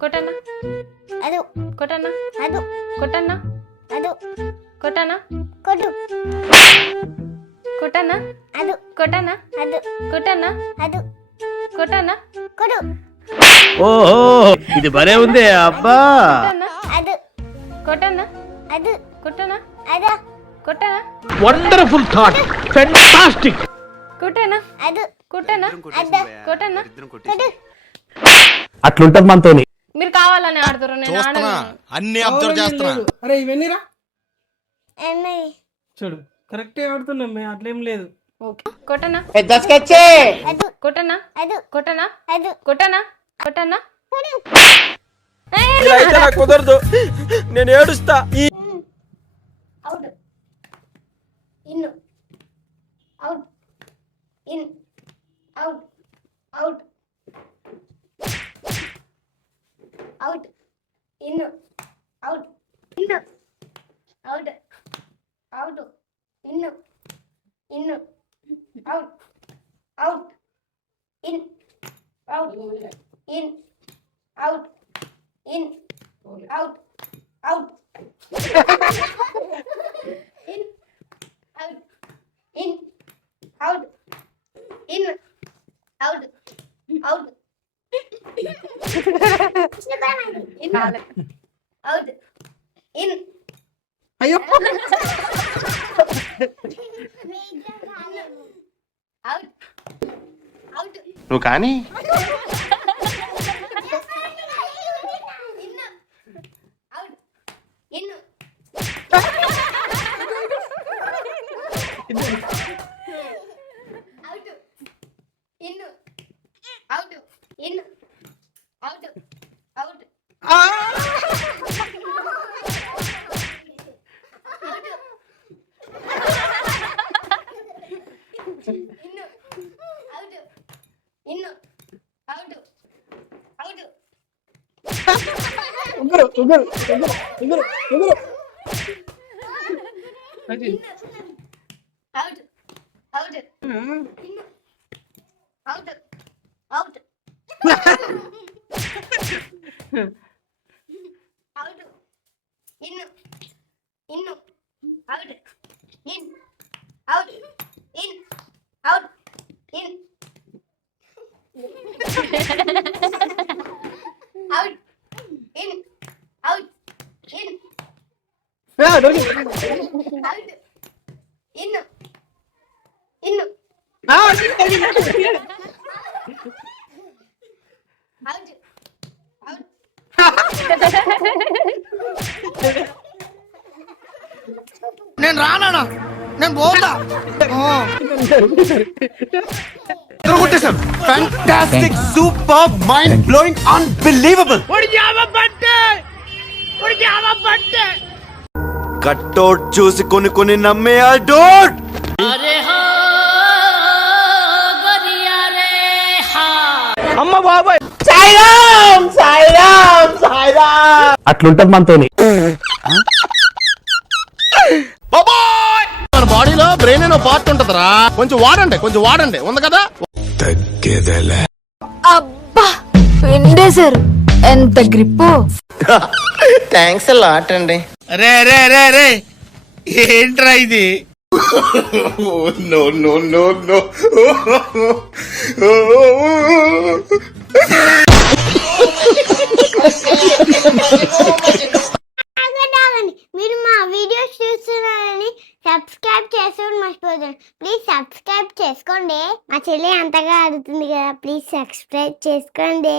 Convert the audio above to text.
కొట్టన్నా ಅದು కొట్టన్నా ಅದು కొట్టన్నా ಅದು కొట్టన్నా ಕೊಡು కొట్టన్నా ಅದು కొట్టన్నా ಅದು కొట్టన్నా ಅದು కొట్టన్నా ಕೊಡು ఓహో ఇది భలే ఉంది అబ్బా. కొట్టన్నా ಅದು కొట్టన్నా ಅದು కొట్టన్నా ಅದ కొట్టన్నా వండర్ఫుల్ థాట్, ఫెంటాస్టిక్. కొట్టన్నా ಅದು కొట్టన్నా ಅದ కొట్టన్నా ಕೊಡು అట్లుంటది మనతోని. మీరు కావాలని ఆడుతారు నేను చూస్తున్నా ఆడను. అన్ని అబ్జర్వ్ చేస్తున్నా. అరే ఇవన్నీరా ಎಮ್ಮೆ చూడు కరెక్టే ఆడుతున్నాం మేము, అట్లేం లేదు. ఓకే కొట్టన్నా ಅದು కొట్టన్నా ಅದು కొట్టన్నా ಅದು కొట్టన్నా కొట్టన్నా ಕೊಡು ఇలా అయితే నాకు కుదరదు, నేను ఏడుస్తా. ಔಟ್ ಇನ್ನು out in out out out ಇನ್ನು ಔಟ್ ಇನ್ನು ಔಟ್ ಔಟ್ ಇನ್ನು ಇನ್ನು out out in out in out in out out in out in out in out out in out in అయ్యో out out నువ్వు కానీ in out in out in out in out out ఉగరు ఉగరు ఉగరు ఉగరు ఉగరు. అది out out out out out in out in out in out in out in out in దొరికింది. out in in out out నేను రానా, నేను పోతా. కొట్టేశారు. Fantastic, super, mind blowing, unbelievable. Cutout చూసి కొన్ని నమ్మే don't. అమ్మ బాబాయ్ అట్లుంటది మనతోని. మన బాడీలో బ్రెయిన్ అనే పార్ట్ ఉంటదిరా, కొంచెం వాడండి ఉంది కదా. అబ్బా పిండేశారు, ఎంత గ్రిప్పు. థ్యాంక్స్ లాట్ అండి. రే రే రే రే ఏంట్రా ఇది? No no no no. మీరు మా వీడియోస్ చూస్తున్నారని సబ్స్క్రైబ్ చేసుకోండి మర్చిపోతుంది. ప్లీజ్ సబ్స్క్రైబ్ చేసుకోండి. మా చెల్లి అంతగా అడుగుతుంది కదా, ప్లీజ్ సబ్స్క్రైబ్ చేసుకోండి.